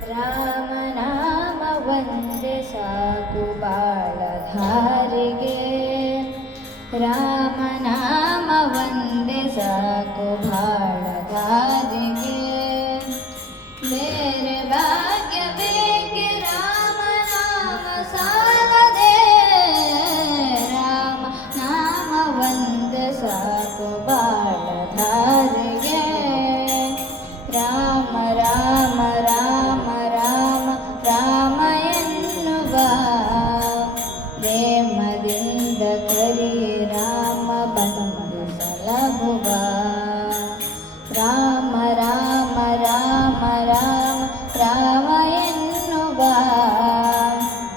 ರಾಮನಾಮ ಒಂದೇ ಸಾಕು ಬಾಳಧಾರಿಗೆ. ರಾಮನಾಮ ಒಂದೇ ಸಾಕು ಬಾಳಧಾರಿಗೆ. ಬೇರೆ ಭಾಗ್ಯ ಬೇಕೆ ರಾಮನಾಮ ಸಾಲದೆ. ರಾಮನಾಮ ಒಂದೇ ಸಾಕು ಬಾಳಧಾರಿಗೆ. ರಾಮ ರಾಮ ರಾಮ ರಾಮ ರಾಮ ಎನ್ನುವ ಪ್ರೇಮದಿಂದ ಕರಿಯೆ ರಾಮ ಬಂದು ಸಲಹುವ. ರಾಮ ರಾಮ ರಾಮ ರಾಮ ರಾಮ ಎನ್ನುವ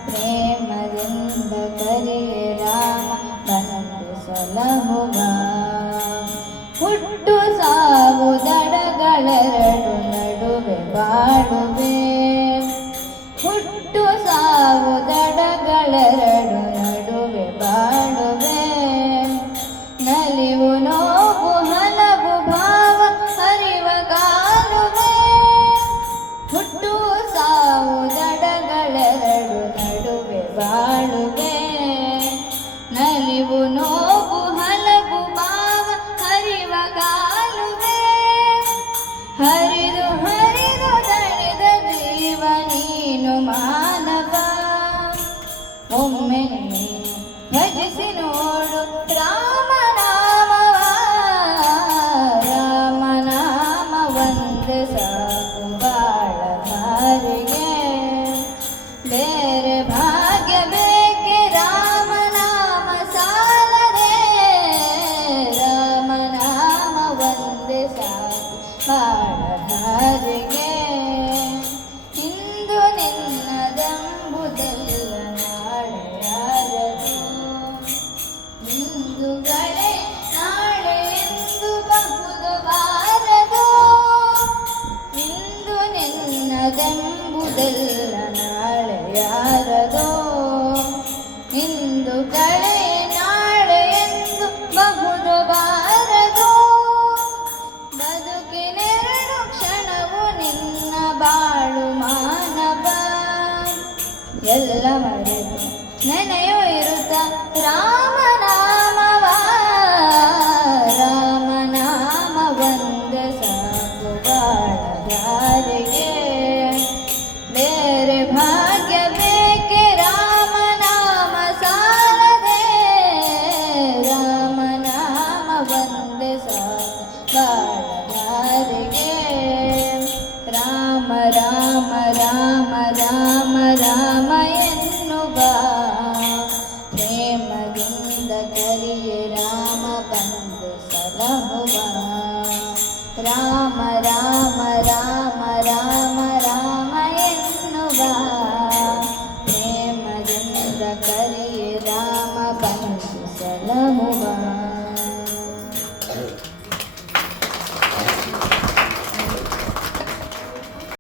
ಪ್ರೇಮದಿಂದ ಕರಿಯೆ ರಾಮ ಬಂದು ಸಲಹುವ. ಹುಟ್ಟು ಸಾವು ದಡಗಳೆರಡು ನಡುವೆ ಬಾಳುವೆ. ಹುಟ್ಟು ಸಾವು ದಡಗಳೆರಡು ನಡುವೆ ಬಾಳುವೆ. ನಲಿವು ನೋವು ಹಲವು ಭಾವ ಹರಿವ ಕಾಲುವೆ. ಹುಟ್ಟು ಸಾವು ದಡಗಳೆರಡು ನಡುವೆ ಬಾಳುವೆ. ನಲಿವು ನೋವು ಹಲವು ಭಾವ ಹರಿವ ಕಾಲುವೆ. ಹರಿದು ಹರಿದು ತಣಿದ ಜೀವ ನೀನು ಮಾನವ. ಒಮ್ಮೆ ನೀನು ಭಜಿಸಿ ನೋಡು ರಾಮನಾಮವ. ರಾಮನಾಮ ಒಂದೇ ಸಾಕು ಬಾಳಧಾರಿಗೆ. ಬೇರೆ ಭಾಗ್ಯ ಬೇಕೆ ರಾಮನಾಮ ಸಾಲದೆ. ರಾಮನಾಮ ಒಂದೇ ಸಾಕು ಬಾಳಧಾರಿಗೆ. ಇಂದು ನಿನ್ನದೆಂಬುದೆಲ್ಲ ನಾಳೆ ಯಾರದು. ಇಂದುಗಳೇ ನಾಳೆ ಎಂದು ಬಹುದು ಬಾರದು. ಇಂದು ನಿನ್ನದೆಂಬುದೆಲ್ಲ ನಾಳೆ ಯಾರದು. ಇಂದುಗಳೇ ನಾಳೆ ಎಂದು ಬಹುದು ಬಾರದು. ಬದುಕಿನೆರಡು ಕ್ಷಣವು ನಿನ್ನ ಬಾಳು ಮಾನವ. ಎಲ್ಲ ಮರೆತು ನೆನೆಯೋ ಇರುತ್ತ ರಾಮನಾಮವ. ರಾಮನಾಮ ಒಂದೇ ಸಾಕು ಬಾಳಧಾರಿಗೆ. ಬೇರೆ ಭಾಗ್ಯ ಬೇಕೆ ರಾಮನಾಮ ಸಾಲದೆ. ರಾಮನಾಮ ಒಂದೇ ಸಾಕು ಬಾಳಧಾರಿಗೆ. ರಾಮ ರಾಮ ರಾಮ ರಾಮ ರಾಮ ಎನ್ನುವ ಪ್ರೇಮದಿಂದ ಕರಿಯೆ ರಾಮ ಬಂದು ಸಲಹುವ. ರಾಮ ರಾಮ ರಾಮ ರಾಮ ರಾಮ ಎನ್ನುವ ಪ್ರೇಮದಿಂದ ಕರಿಯೆ ರಾಮ ಬಂದು ಸಲಹುವ.